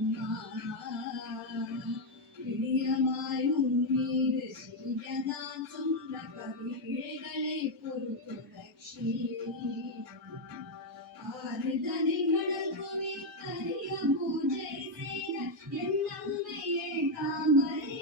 அம்மா பிரியமாய் உன்மீது செய்ய நான் சொன்ன கவிகளை பொறுத்து ரட்சி ஆறுதலில் மணல் குவி கரிய பூஜை செய்த என் அம்மையே காம்பரை